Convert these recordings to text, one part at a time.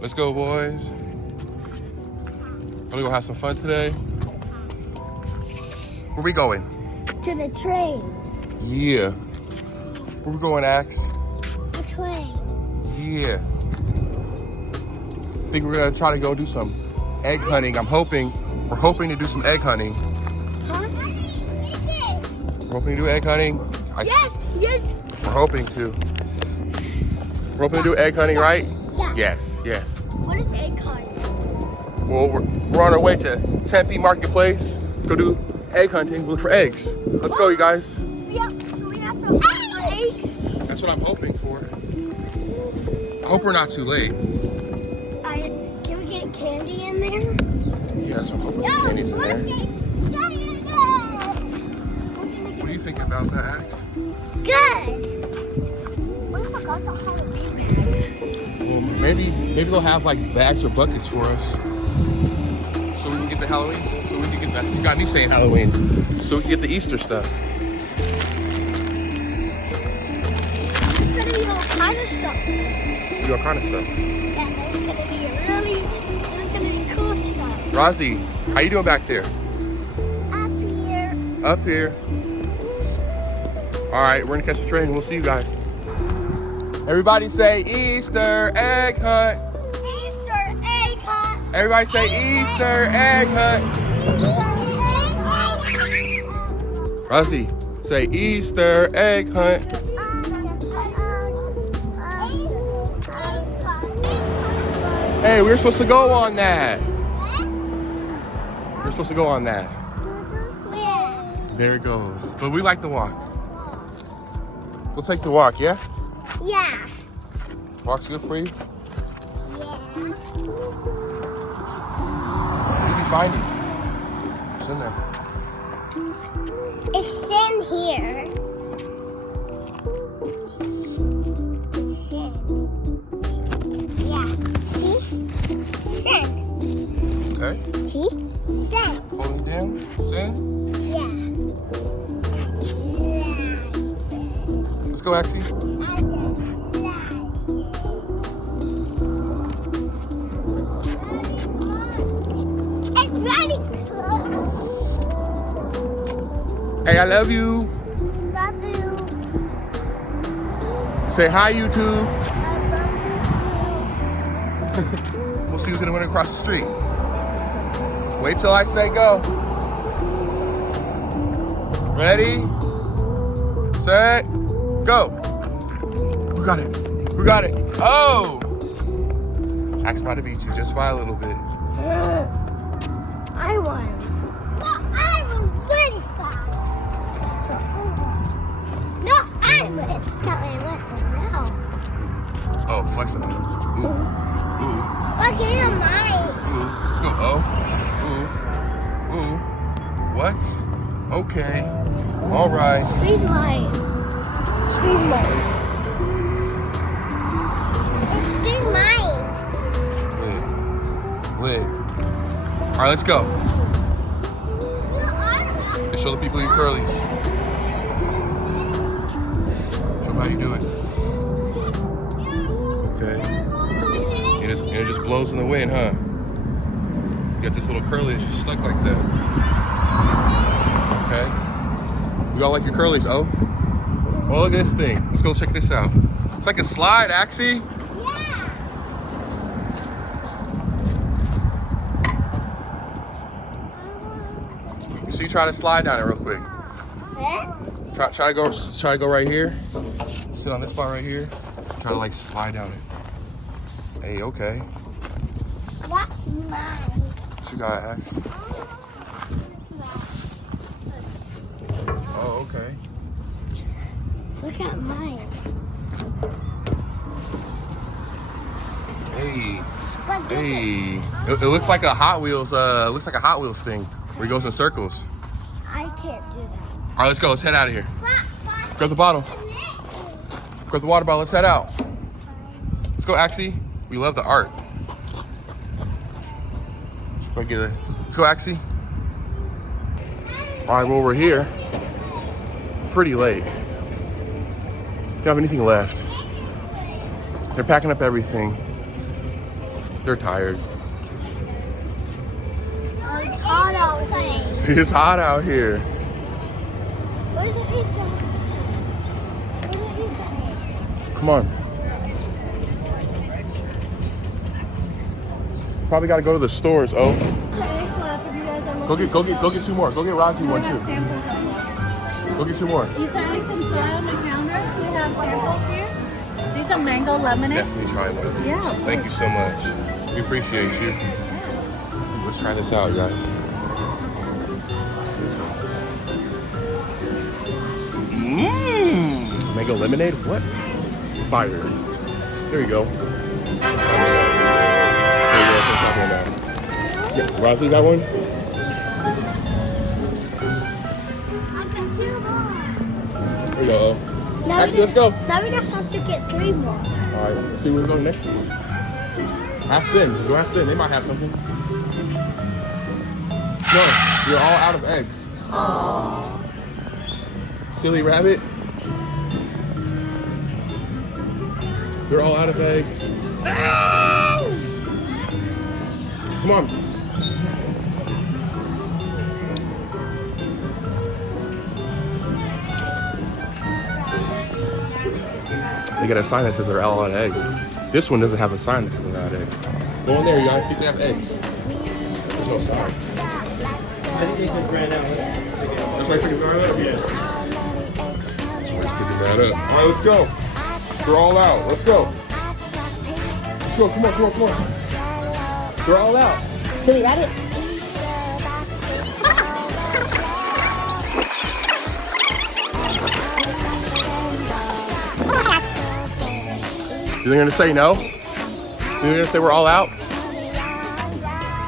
Let's go, boys. We're gonna go have some fun today. Where we going? To the train. Yeah. Where we going, Axe? The train. Yeah. I think we're gonna try to go do some egg hunting. We're hoping to do some egg hunting. Huh? We're hoping to do egg hunting. Yes. We're hoping to. We're hoping to do egg hunting, right? Yes. Yes. What is egg hunting? Well, we're on our way to Tempe Marketplace. Go do egg hunting. Look for eggs. Let's go, you guys. So we have to look for eggs. That's what I'm hoping for. I hope we're not too late. Can we get candy in there? Yeah, that's what I'm hoping. Some candy's in there. What do you think about that, Axe? Good. What if I got the Halloween bag? Well, maybe they'll have like bags or buckets for us, so we can get the Halloween. So we can get that. You got me saying Halloween. So we can get the Easter stuff. It's gonna be all kind of stuff. Do all kind of stuff. Yeah, it's gonna be cool stuff. Razi, how you doing back there? Up here. Up here. All right, we're gonna catch the train. We'll see you guys. Everybody say Easter egg hunt. Easter egg hunt. Everybody say Easter egg hunt. Razi, say Easter egg hunt. Hey, we were supposed to go on that. We're supposed to go on that. There it goes. But we like to walk. We'll take the walk, yeah? Yeah. Walk's good for you? Yeah. What did you find it? What's in there? It's in here. Sand. Yeah. See? Sand. Okay. See? Sand. Holding down. Send. Yeah. Let's go, Axel. It's ready. Hey, I love you. Love you. Say hi, YouTube. I love We'll see who's gonna win across the street. Wait till I say go. Ready, set, go. Who got it? Who got it? Oh! Axe about to beat you just by a little bit. you. I won. No, I was really fast. No, I win. Got my lesson now. Oh, flex it. Ooh. Ooh. Look at mine. Ooh. Let's go. Oh. Ooh. Ooh. What? Okay. All right. Speed mine. Speed mine. Speed mine. Lit. All right, let's go. Let's show the people your curlies. Show them how you do it. Okay. And it just blows in the wind, huh? You got this little curly that's just stuck like that. Okay. You all like your curlies, oh? Well, look at this thing. Let's go check this out. It's like a slide, Axie. Yeah. So you try to slide down it real quick. Try to go right here. Sit on this spot right here. Try to like slide down it. Hey, okay. That's mine. What you got, Axe? Oh, okay. Look at mine. Hey. Hey. It looks like a Hot Wheels. Looks like a Hot Wheels thing where it goes in circles. I can't do that. All right, let's go. Let's head out of here. Grab the bottle. Grab the water bottle. Let's head out. Let's go, Axie. We love the art. Let's go, Axie. All right, well, we're here. Pretty late. Don't have anything left. They're packing up everything. They're tired. It's hot out here. See, it's hot out here. Where's the pizza? Where's the pizza? Come on. Probably gotta go to the stores. Oh, Okay, well, if you guys are go get 2 more. Go get Razi one too. Go get 2 more. These are like some soda on the counter. We have samples here. These are mango lemonade. Definitely try one. Yeah. Thank you so much. We appreciate you. Let's try this out, guys. Mmm. Mango lemonade? What? Fire. There you go. Yeah, Razi got one? I've got 2 more. There you go. Now Actually, let's go. Now we just have to get 3 more. Alright, let's see where we're going next to. Ask them. Go ask them. They might have something. No, you're all out of eggs. Silly rabbit. They're all out of eggs. Come on. They got a sign that says they're all out of eggs. This one doesn't have a sign that says they're out of eggs. Go in there, you guys. See if they have eggs. There's no sign. I think they just ran out. That's why picking that up? Yeah. Somebody's picking that up. All right, let's go. They're all out. Let's go. Let's go. Come on, come on, come on. They're all out. Silly rabbit. You think they're gonna say no? You think they're gonna say we're all out?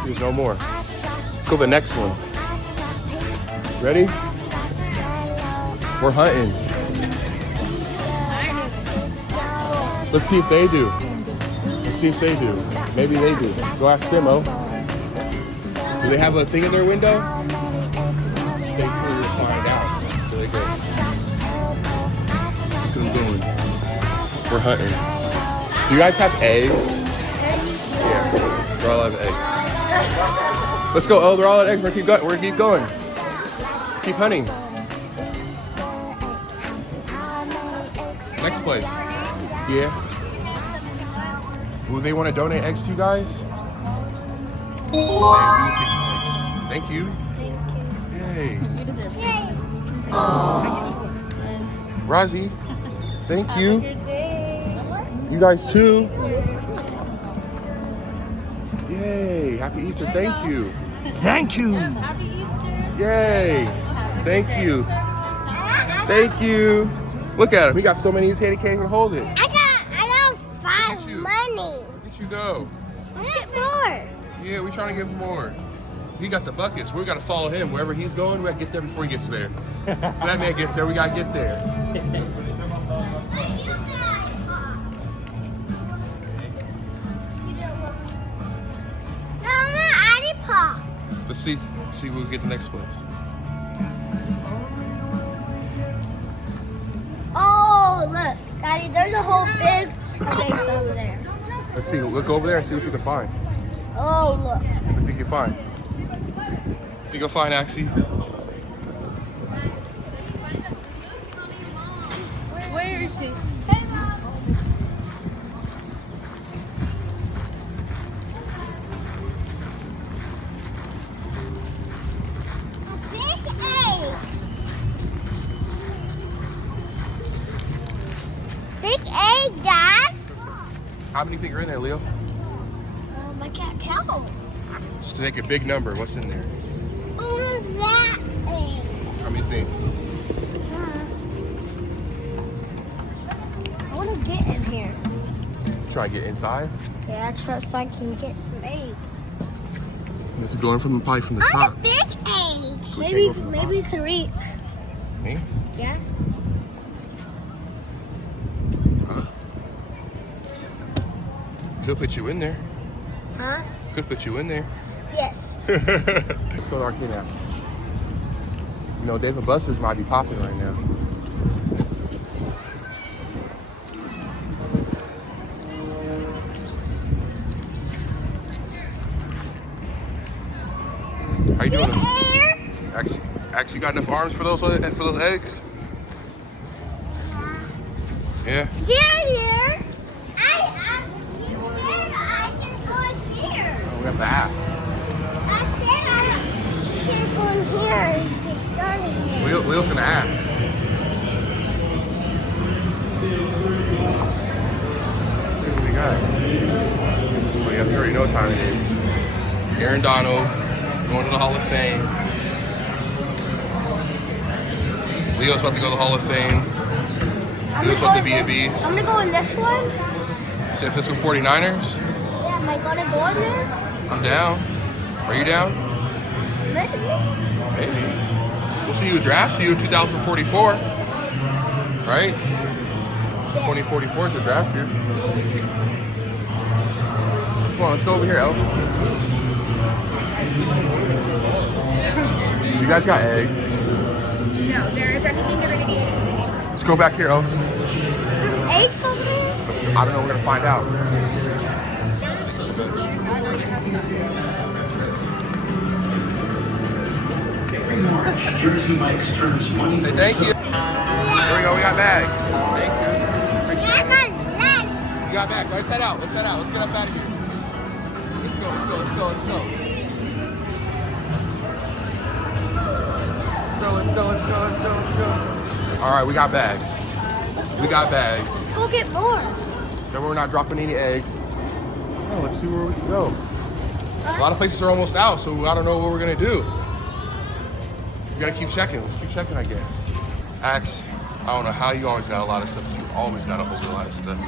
There's no more. Let's go to the next one. Ready? We're hunting. Let's see if they do. Let's see if they do. Maybe they do. Go ask them, oh. Do they have a thing in their window? Stay tuned, we'll find out. There they go. That's what I'm doing. We're hunting. Do you guys have eggs? Yeah, they're all out of eggs. Let's go. Oh, they're all out of eggs. We're gonna keep going. Keep hunting. Next place. Yeah. Will they want to donate eggs to you guys? Okay, we will take some eggs. Thank you. Yay. You deserve it. Razi, thank you. Have a good day. You guys too. Yay. Happy Easter. Thank you. Thank you. Happy Easter. Yay. Thank you. Thank you. Look at him. He got so many, his hand he can't even hold it. I got 5 you. money. Look at you go. Let's get more. Yeah, we're trying to get more. He got the buckets. We got to follow him. Wherever he's going, we got to get there before he gets there. When that man gets there, we got to get there. No, not Addy Pop. Let's see we'll get the next place. Oh, look, Daddy, there's a whole big thing over there. Let's see. Look over there and see what you can find. Oh, look. What you can find. You go find Axel. Where is she? Hey, Mom. Big egg. Big egg, Dad. How many think are in there, Leo? I can't count. Just to take a big number. What's in there? Oh, that egg. How many think? I want to get in here. Try to get inside. Yeah, so I can get some eggs. It's going from probably from the I top. want a big egg. We Maybe can't go from the we can reach. Me? Yeah. Could put you in there. Huh? Could put you in there. Yes. Let's go to Arcade House. You know, Dave & Buster's might be popping right now. How you doing? Ears? Actually got enough arms for those eggs? Yeah. There ears. You said I can go in here. We have to ask. I said I can go in here. Just start in here. Leo's gonna ask. Let's see what we got. Oh yeah, we already know what time it is. Aaron Donald going to the Hall of Fame. Leo's about to go to the Hall of Fame. Leo's about to be a beast. I'm gonna go in this one. San Francisco 49ers. Yeah, am I gonna go in there? I'm down. Are you down? Maybe. Maybe. We'll see you draft. See you in 2044. Right? 2044 is your draft year. Come on, let's go over here, El. You guys got eggs. No, there is anything you're gonna get. Let's go back here, El. Eggs over there? I don't know, we're gonna find out. Say thank you. Here we go, we got bags. Thank you. Appreciate it. You got bags. Let's head out. Let's head out. Let's get up out of here. Let's go. Let's go. Let's go. Let's go. Let's go. Let's go. Let's go. Let's go. All right, we got bags. We got bags. Let's go get more. Then we're not dropping any eggs. Oh, let's see where we can go. A lot of places are almost out, so I don't know what we're gonna do. We gotta keep checking. Let's keep checking, I guess. Ax, I don't know how you always got a lot of stuff. You always got a whole lot of stuff.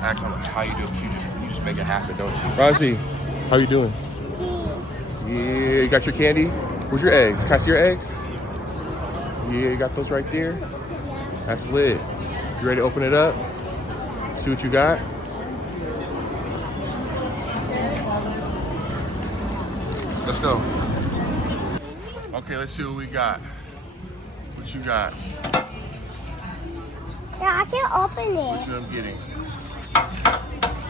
Ax, I don't know how you do it, but you just make it happen, don't you? Razi, how you doing? Cheese. Yeah, you got your candy? Where's your eggs? Can I see your eggs? Yeah, you got those right there? Yeah. That's lit. You ready to open it up? See what you got? Let's go. Okay, let's see what we got. What you got? Yeah, I can open What it. you end up getting?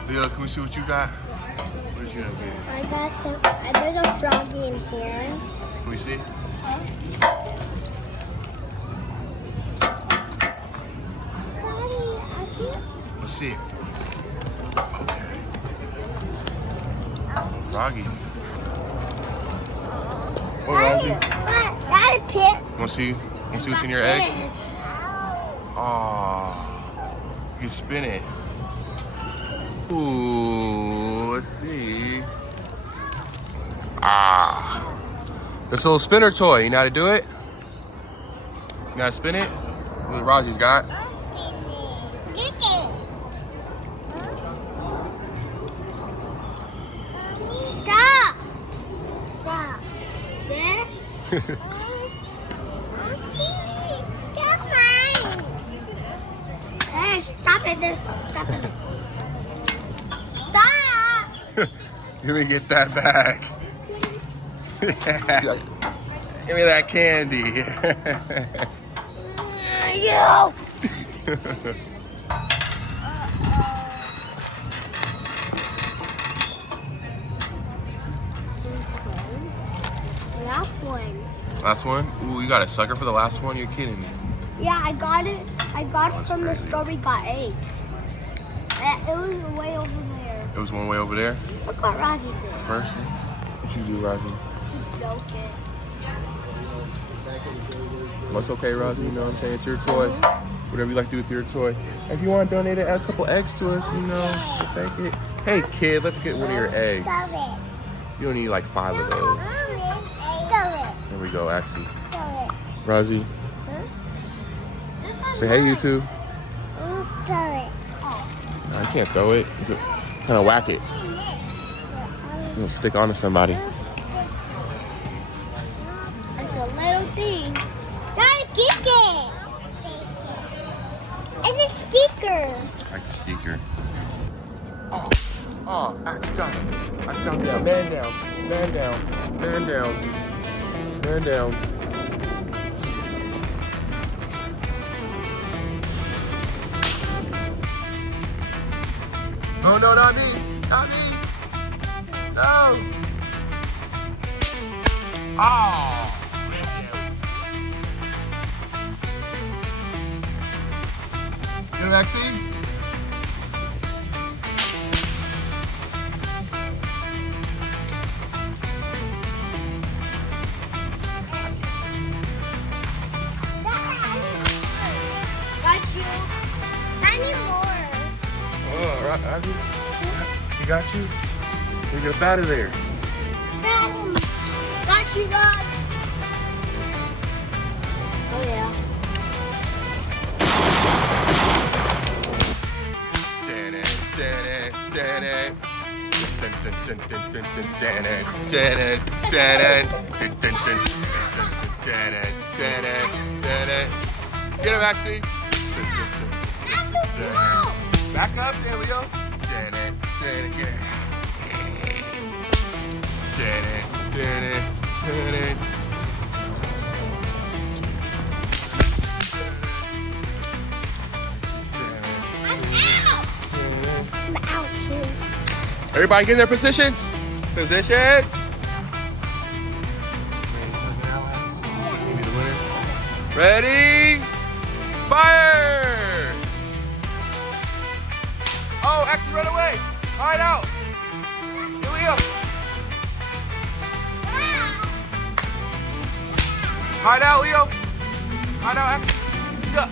Leo, can we see what you got? What did you end up getting? I got some. There's a froggy in here. Can we see? Daddy, I can't. Let's see. Okay. Froggy. Oh, Razi. Daddy, pick. Wanna see what's in your egg? Oh, you can spin it. Ooh, let's see. Ah, this little spinner toy. You know how to do it? You know how to spin it? What Razi's got. Stop. Stop. This. Come on. Hey, stop it. Stop it. Stop. Let me get that back. Give me that candy. You. Last one. Last one? Ooh, you got a sucker for the last one? You're kidding me. Yeah, I got it. I got it from the crazy. store we got eggs. It was way over there. It was one way over there. Look what Razi did. First one? What you do, Razi? He broke it. Well, it's okay, Razi. You know what I'm saying? It's your toy. Whatever you like to do with your toy. If you want to donate a couple eggs to us, you know, we'll take it. Hey, kid, let's get one of your eggs. Go it. You don't need like 5 of those. Go There we go, Axel. it. Go it. Razi, This one. say hey, YouTube. Go it. I can't throw it. Kind of whack it. It'll stick onto somebody. It's a little thing. Daddy, kick it. It's a sticker. Like the sticker. Oh, Axe got it. Axe got him down. Man down. Man down. Man down. Man down. No, no, not me. Not me. No. Oh. Get him, Axie. Got you. I need more. Oh, right, Razi. He got you. You get up out of there. Got you, guys. Oh, yeah. Get him, Axie. Back up, there we go. I'm out too. Everybody get in their positions. Positions. Give me the winner. Ready? Fire! Oh, Axel, run away. Hide out. Here we go. Hide out, Leo. Hide out, Axel. Go.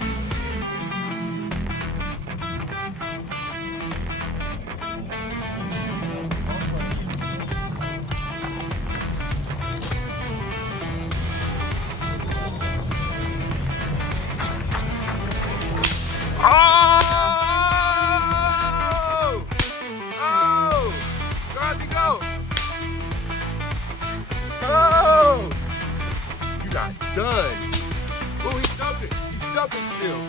Oh! Oh! Razi, go! Oh! You got done. Oh, he's jumping. He's jumping still.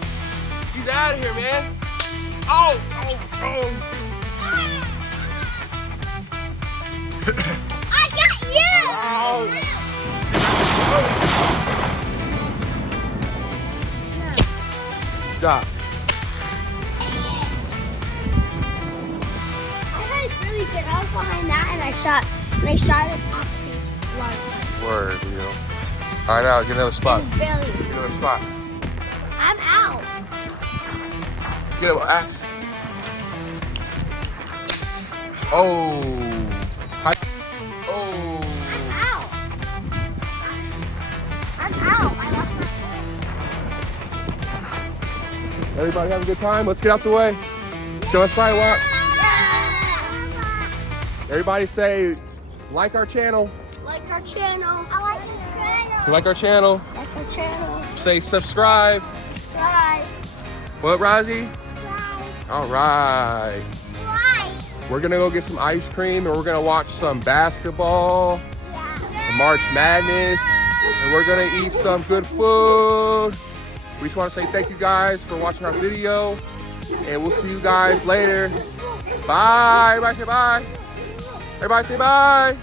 He's out of here, man. Oh! Oh! Oh! I got you. Oh! Stop. I was really good. I was behind that and I shot it past me a lot of times. Word, Leo. Hide out. Get another spot. It's barely. Get another spot. I'm out. Get him, Axe. Oh. Hide. Oh. Out. I'm out. I lost my phone. Everybody have a good time? Let's get out the way. Let's go sidewalk. Everybody say, like our channel. Like our channel. I like our channel. Like our channel. Like our channel. Say subscribe. Subscribe. What, Razi? Subscribe. All right. Like. We're gonna go get some ice cream and we're gonna watch some basketball, some March Madness, and we're gonna eat some good food. We just wanna say thank you guys for watching our video, and we'll see you guys later. Bye. Everybody say bye. Everybody say bye.